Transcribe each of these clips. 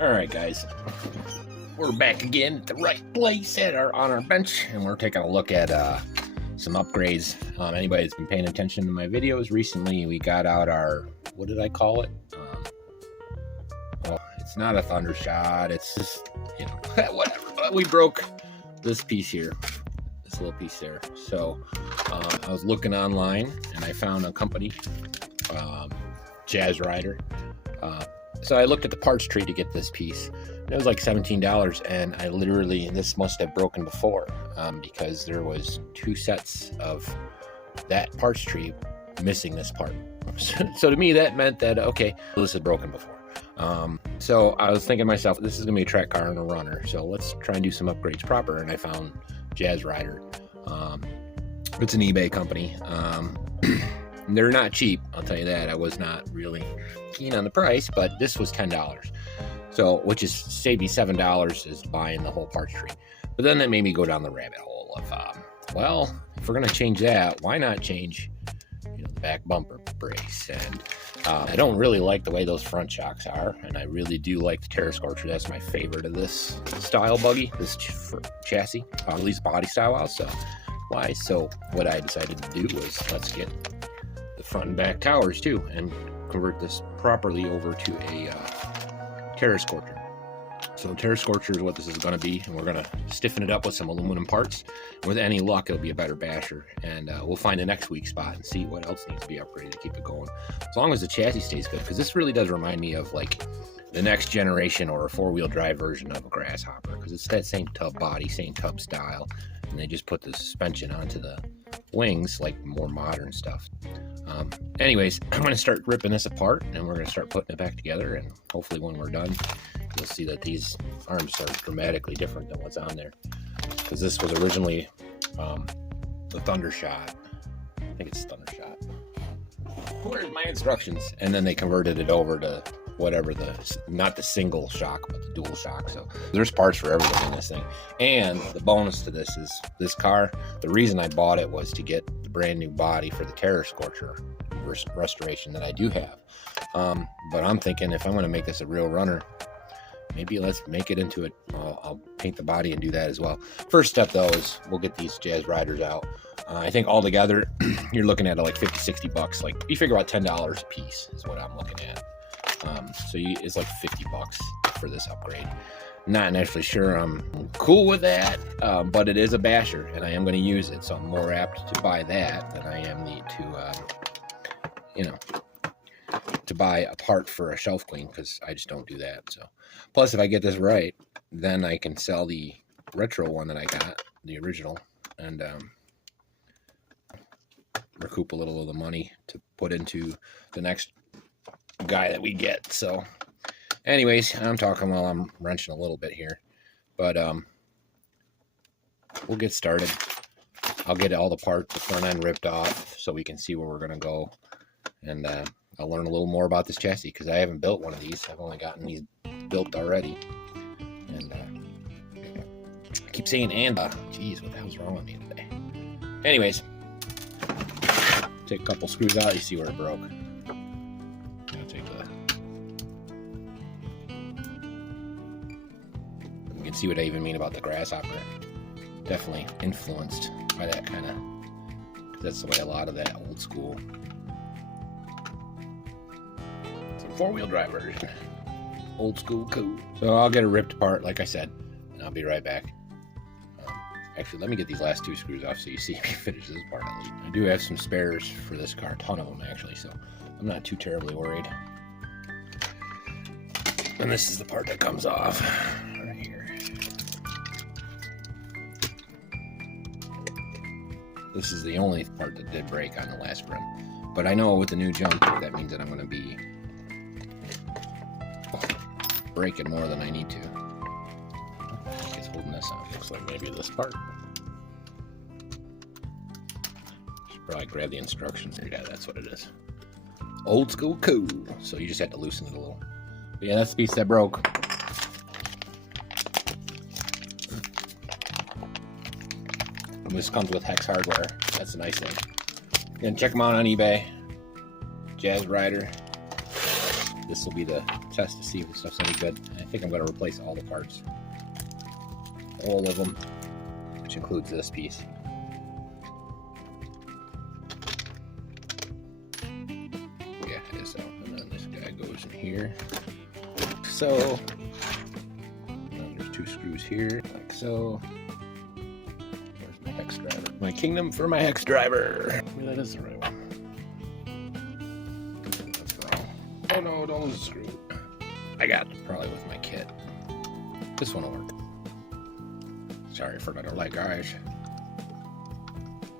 Alright guys, we're back again at the right place on our bench, and we're taking a look at some upgrades. Anybody that's been paying attention to my videos recently, we got out our, what did I call it? Well, it's not a Thundershot, it's just, you know, whatever, but we broke this piece here, this little piece there. So I was looking online and I found a company, Jaz Rider. So I looked at the parts tree to get this piece. It was like $17, and I literally, and this must have broken before, because there was 2 sets of that parts tree missing this part. So to me, that meant that, okay, this had broken before. So I was thinking to myself, this is gonna be a track car and a runner, so let's try and do some upgrades proper. And I found Jazrider. It's an eBay company. They're not cheap, I'll tell you that. I was not really keen on the price, but this was $10. So, which is saved me $7 is buying the whole parts tree. But then that made me go down the rabbit hole of, well, if we're gonna change that, why not change, you know, the back bumper brace? And I don't really like the way those front shocks are, and I really do like the Terra Scorcher. That's my favorite of this style buggy, this chassis, at least body style wise. So what I decided to do was let's get the front and back towers too, and convert this properly over to a Terra Scorcher. So Terra Scorcher is what this is going to be, and we're going to stiffen it up with some aluminum parts. With any luck, it'll be a better basher, and we'll find the next weak spot and see what else needs to be upgraded to keep it going. As long as the chassis stays good, because this really does remind me of like the next generation or a 4-wheel drive version of a Grasshopper, because it's that same tub body, same tub style, and they just put the suspension onto the wings like more modern stuff. Anyways, I'm going to start ripping this apart, and we're going to start putting it back together, and hopefully when we're done, you'll see that these arms are dramatically different than what's on there, because this was originally the Thundershot. I think it's Thundershot. Where's my instructions? And then they converted it over to whatever not the single shock, but the dual shock. So there's parts for everything in this thing. And the bonus to this is this car, the reason I bought it was to get the brand new body for the Terra Scorcher restoration that I do have. But I'm thinking if I'm going to make this a real runner, maybe let's make it into it. I'll paint the body and do that as well. First step though is we'll get these Jaz Riders out. I think altogether you're looking at like 50-60 bucks. Like you figure about $10 a piece is what I'm looking at. So it's like 50 bucks for this upgrade. Not actually sure I'm cool with that, but it is a basher and I am going to use it, so I'm more apt to buy that than I am to buy a part for a shelf clean, because I just don't do that. So plus if I get this right, then I can sell the retro one that I got, the original, and recoup a little of the money to put into the next guy that we get. So anyways, I'm talking while I'm wrenching a little bit here, but we'll get started. I'll get all the parts, the front end ripped off so we can see where we're gonna go, and I'll learn a little more about this chassis, because I haven't built one of these. I've only gotten these built already, and I keep saying geez, what the hell's wrong with me today? Anyways, take a couple screws out, you see where it broke. You can see what I even mean about the Grasshopper. Definitely influenced by that kind of, that's the way a lot of that old school, some 4-wheel drive version, old school cool. So I'll get it ripped apart like I said, and I'll be right back. Actually, let me get these last 2 screws off so you see me finish this part at least. I do have some spares for this car, a ton of them actually, so I'm not too terribly worried. And this is the part that comes off right here. This is the only part that did break on the last rim. But I know with the new jump, that means that I'm going to be breaking more than I need to. I think it's holding this on. Looks like maybe this part. Should probably grab the instructions. Yeah, that's what it is. Old school cool. So you just have to loosen it a little. But yeah, that's the piece that broke. And this comes with Hex hardware. That's a nice thing. You can check them out on eBay. Jaz Rider. this will be the test to see if the stuff's any good. I think I'm going to replace all the parts, all of them, which includes this piece. Yeah, it is out. And then this guy goes in here. So, and there's 2 screws here, like so. Where's my hex driver? My kingdom for my hex driver. Maybe that is the right one. Oh no, don't screw. I got it. Probably with my kit. This one will work. Sorry for my light, guys.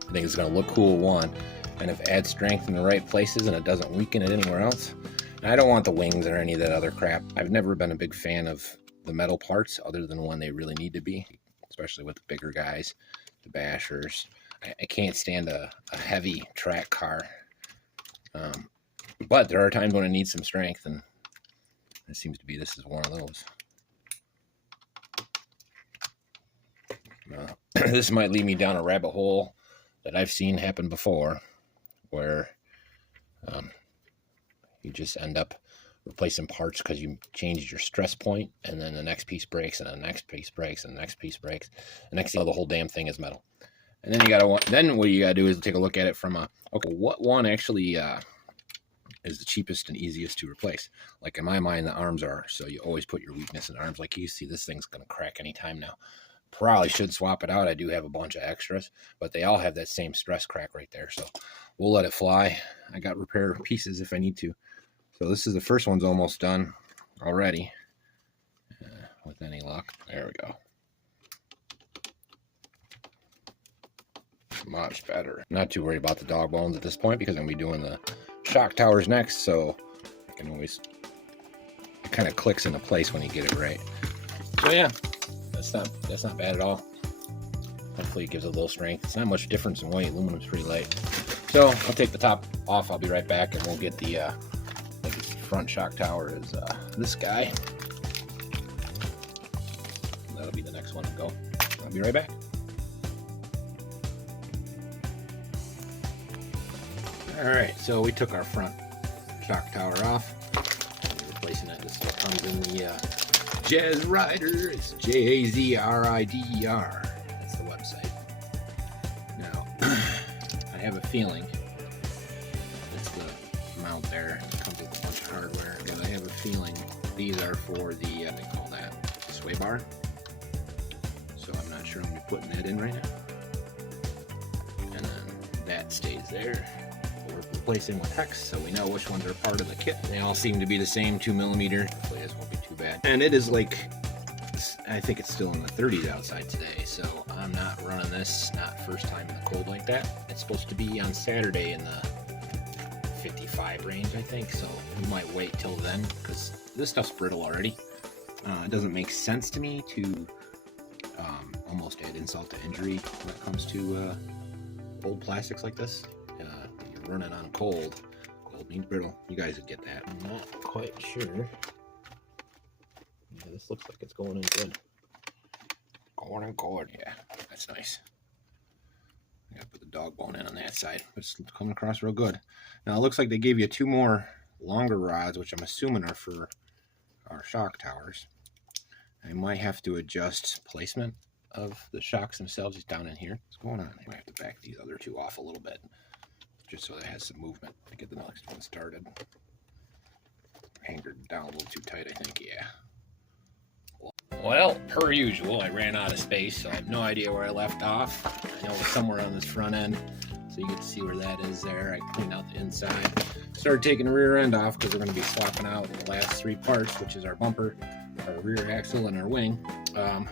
I think it's going to look cool, one, and if it adds strength in the right places and it doesn't weaken it anywhere else. And I don't want the wings or any of that other crap. I've never been a big fan of the metal parts other than when they really need to be, especially with the bigger guys, the bashers. I can't stand a heavy track car. But there are times when it needs some strength, and it seems to be this is one of those. This might lead me down a rabbit hole that I've seen happen before, where you just end up replacing parts because you changed your stress point, and then the next piece breaks, and the next piece breaks, and the next piece breaks. The next thing, the whole damn thing is metal. And then then what you gotta do is take a look at it from okay, what one actually is the cheapest and easiest to replace. Like in my mind, the arms are, so you always put your weakness in the arms. Like you see, this thing's gonna crack anytime now. Probably should swap it out. I do have a bunch of extras, but they all have that same stress crack right there, so we'll let it fly. I got repair pieces if I need to. So this is the first one's almost done already, with any luck. There we go. Much better. Not too worried about the dog bones at this point because I'm gonna be doing the shock towers next, so I can always, it kind of clicks into place when you get it right. So yeah, that's not bad at all. Hopefully it gives it a little strength. It's not much difference in weight. Aluminum's pretty light. So I'll take the top off. I'll be right back, and we'll get the I think it's the front shock tower is this guy. That'll be the next one to go. I'll be right back. Alright, so we took our front shock tower off. We're replacing it. This is what comes in the Jaz Rider. It's Jazrider. That's the website. Now, I have a feeling it's the mount there. It comes with a bunch of hardware. Because I have a feeling these are for the, they call that sway bar. So I'm not sure I'm going to be putting that in right now. And then that stays there. We're replacing with hex, so we know which ones are part of the kit. They all seem to be the same 2mm. Hopefully this won't be too bad. And it is like, I think it's still in the 30s outside today, so I'm not running this, not first time in the cold like that. It's supposed to be on Saturday in the 55 range, I think, so we might wait till then, because this stuff's brittle already. It doesn't make sense to me to almost add insult to injury when it comes to old plastics like this. You're running on cold. Cold means brittle. You guys would get that. I'm not quite sure. Yeah, this looks like it's going in good. Going in good. Yeah, that's nice. I gotta put the dog bone in on that side. It's coming across real good. Now it looks like they gave you 2 more longer rods, which I'm assuming are for our shock towers. I might have to adjust placement of the shocks themselves. It's down in here. What's going on? I might have to back these other 2 off a little bit, just so it has some movement to get the next one started. Anchored down a little too tight, I think. Yeah. Well, per usual, I ran out of space, so I have no idea where I left off. I know it's somewhere on this front end, so you get to see where that is there. I cleaned out the inside. Started taking the rear end off because we're going to be swapping out the last 3 parts, which is our bumper, our rear axle, and our wing. I'm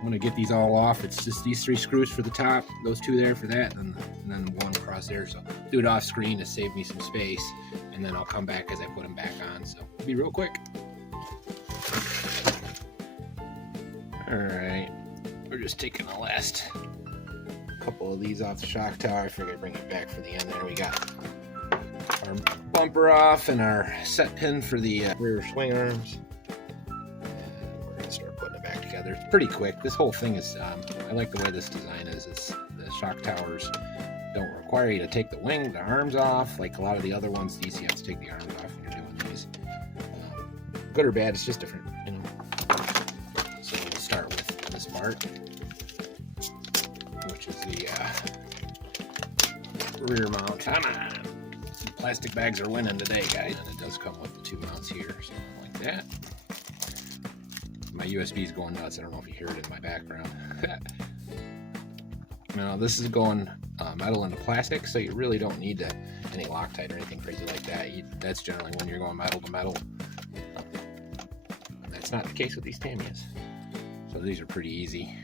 going to get these all off. It's just these 3 screws for the top, those 2 there for that, and then 1 across there. So do it off screen to save me some space, and then I'll come back as I put them back on. So it'll be real quick. Alright, we're just taking the last couple of these off the shock tower. I figured I'd bring it back for the end there. We got our bumper off and our set pin for the rear swing arms. And we're going to start putting it back together. It's pretty quick. This whole thing is, I like the way this design is. The shock towers don't require you to take the arms off. Like a lot of the other ones, these you have to take the arms off when you're doing these. good or bad, it's just different, you know. So we'll start with this part, which is the rear mount. Come on, plastic bags are winning today, guys. And it does come with the 2 mounts here, so like that. My USB is going nuts. I don't know if you hear it in my background. Now this is going metal into plastic, so you really don't need any Loctite or anything crazy like that. That's generally when you're going metal to metal. That's not the case with these Tamiyas. So these are pretty easy.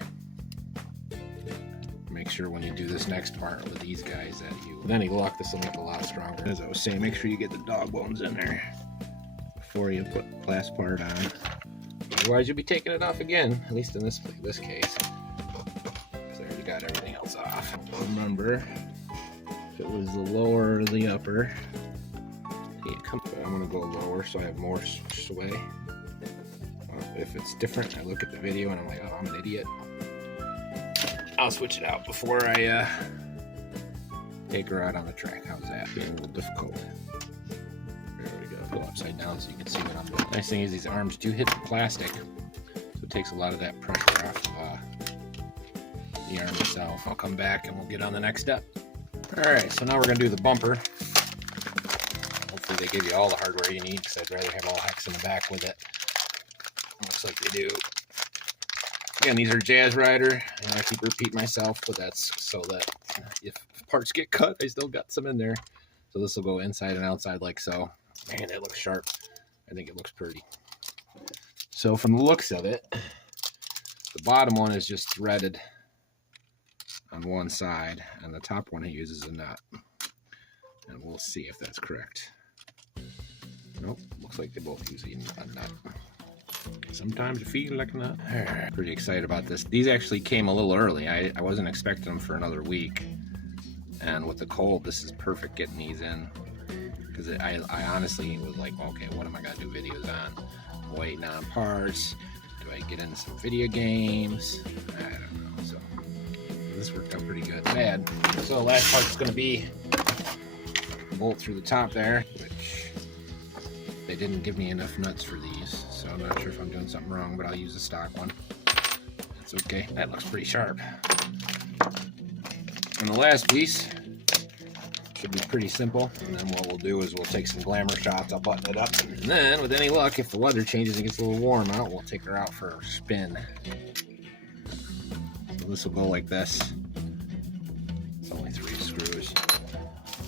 Make sure when you do this next part with these guys that with any luck, this will make it a lot stronger. As I was saying, make sure you get the dog bones in there before you put the last part on. Otherwise, you'll be taking it off again, at least in this case. Because I already got everything else off. Remember, if it was the lower or the upper, I'm going to go lower so I have more sway. If it's different, I look at the video and I'm like, oh, I'm an idiot. I'll switch it out before I take her out on the track. How's that? Being a little difficult. There we go. Go upside down so you can see what I'm doing. Nice thing is these arms do hit the plastic, so it takes a lot of that pressure off of the arm itself. I'll come back and we'll get on the next step. Alright, so now we're going to do the bumper. Hopefully they give you all the hardware you need, because I'd rather have all hex in the back with it. Looks like they do. Again, these are Jaz Rider, and I keep repeating myself, but that's so that if parts get cut, I still got some in there. So this will go inside and outside like so. Man, that looks sharp. I think it looks pretty. So from the looks of it, the bottom one is just threaded on one side, and the top one uses a nut. And we'll see if that's correct. Nope, looks like they both use a nut. Sometimes it feels like a nut. Pretty excited about this. These actually came a little early. I wasn't expecting them for another week. And with the cold, this is perfect getting these in. Because I honestly was like, okay, what am I going to do videos on? I'm waiting on parts. Do I get into some video games? I don't know. So this worked out pretty good. Bad. So the last part is going to be the bolt through the top there, which they didn't give me enough nuts for these. So I'm not sure if I'm doing something wrong, but I'll use a stock one. That's okay. That looks pretty sharp. And the last piece should be pretty simple. And then what we'll do is we'll take some glamour shots. I'll button it up. And then, with any luck, if the weather changes and gets a little warm out, we'll take her out for a spin. So this will go like this. It's only 3 screws.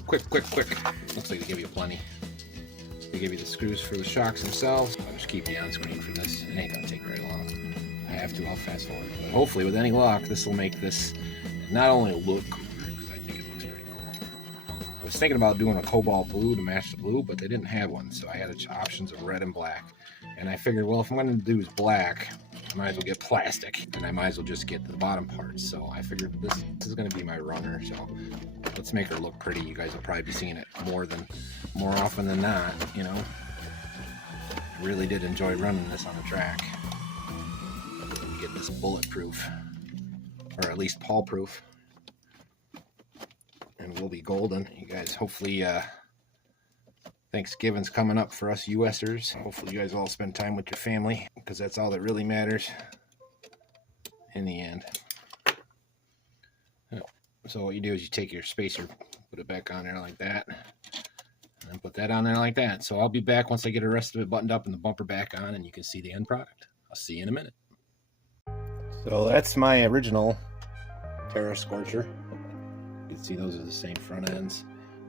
Quick, quick, quick. Looks like they give you plenty. They give you the screws for the shocks themselves. I'll just keep you on screen for this. It ain't gonna take very long. I have to, I'll fast forward. But hopefully, with any luck, this will make this not only look cooler, because I think it looks pretty cool. I was thinking about doing a cobalt blue to match the blue, but they didn't have one, so I had options of red and black. And I figured, well, if I'm gonna do is black, I might as well get plastic, and I might as well just get the bottom parts. So I figured this is gonna be my runner, so let's make her look pretty. You guys will probably be seeing it more often than not, you know. I really did enjoy running this on the track. We get this bulletproof, or at least Paul proof, and we'll be golden. You guys, hopefully Thanksgiving's coming up for us USers. Hopefully you guys all spend time with your family, because that's all that really matters in the end. So what you do is you take your spacer, put it back on there like that, and put that on there like that. So I'll be back once I get the rest of it buttoned up and the bumper back on, and you can see the end product. I'll see you in a minute. So that's my original Terra Scorcher. You can see those are the same front ends.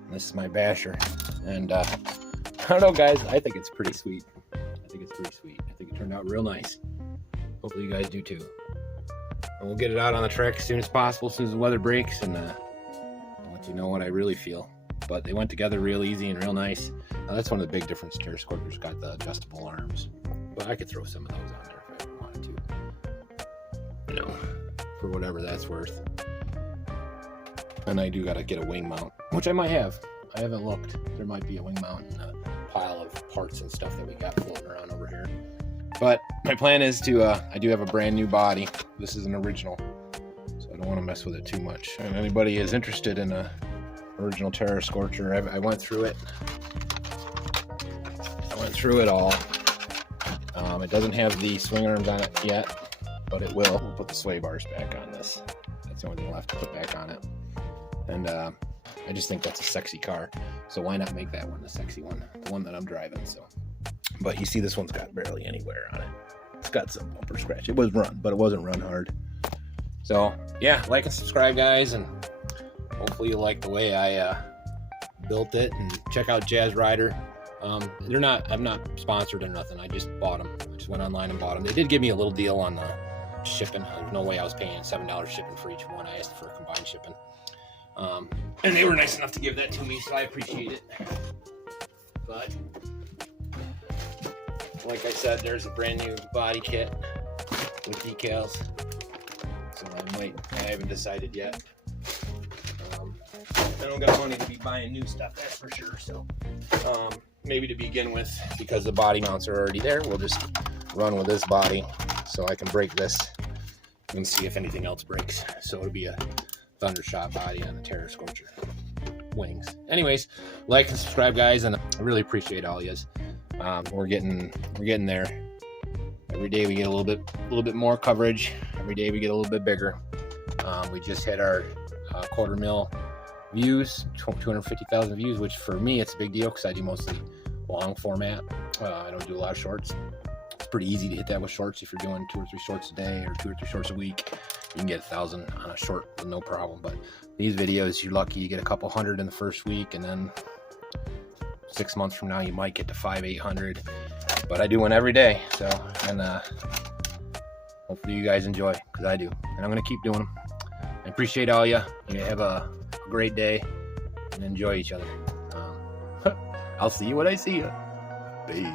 And this is my basher. And I don't know, guys, I think it's pretty sweet. I think it turned out real nice. Hopefully you guys do too. And we'll get it out on the track as soon as possible, as soon as the weather breaks, and I'll let you know what I really feel. But they went together real easy and real nice. Now, that's one of the big differences. Terra Scorcher's got the adjustable arms, but I could throw some of those on there if I wanted to, you know, for whatever that's worth. And I do gotta get a wing mount, which I might have. I haven't looked. There might be a wing mount in a pile of parts and stuff that we got floating around over here. But my plan is to, I do have a brand new body. This is an original, so I don't want to mess with it too much. And anybody is interested in a original Terra Scorcher, I went through it. I went through it all. It doesn't have the swing arms on it yet, but it will. We'll put the sway bars back on this. That's the only thing left to put back on it. And I just think that's a sexy car. So why not make that one the sexy one? The one that I'm driving, so. But you see this one's got barely any wear on it. It's got some bumper scratch. It was run, but it wasn't run hard. So yeah, like and subscribe, guys, and hopefully you like the way I built it. And check out Jaz Rider. I'm not sponsored or nothing. I just bought them. I just went online and bought them. They did give me a little deal on the shipping. There's no way I was paying $7 shipping for each one. I asked for combined shipping. And they were nice enough to give that to me, so I appreciate it. But like I said, there's a brand new body kit with decals. So I haven't decided yet. I don't got money to be buying new stuff, that's for sure. So maybe to begin with, because the body mounts are already there, we'll just run with this body so I can break this and see if anything else breaks. So it'll be a Thundershot body on the Terra Scorcher wings. Anyways, like and subscribe, guys, and I really appreciate all yous. We're getting there. Every day we get a little bit more coverage. Every day we get a little bit bigger. We just hit our 250,000 views, 250,000 views, which for me it's a big deal because I do mostly long format. I don't do a lot of shorts. It's pretty easy to hit that with shorts. If you're doing 2 or 3 shorts a day or 2 or 3 shorts a week, you can get 1,000 on a short with no problem. But these videos, you're lucky you get a couple hundred in the first week, and then 6 months from now you might get to 500-800. But I do one every day, so, and hopefully you guys enjoy, because I do, and I'm gonna keep doing them. I appreciate all you. You have a great day and enjoy each other. I'll see you when I see you. Bye.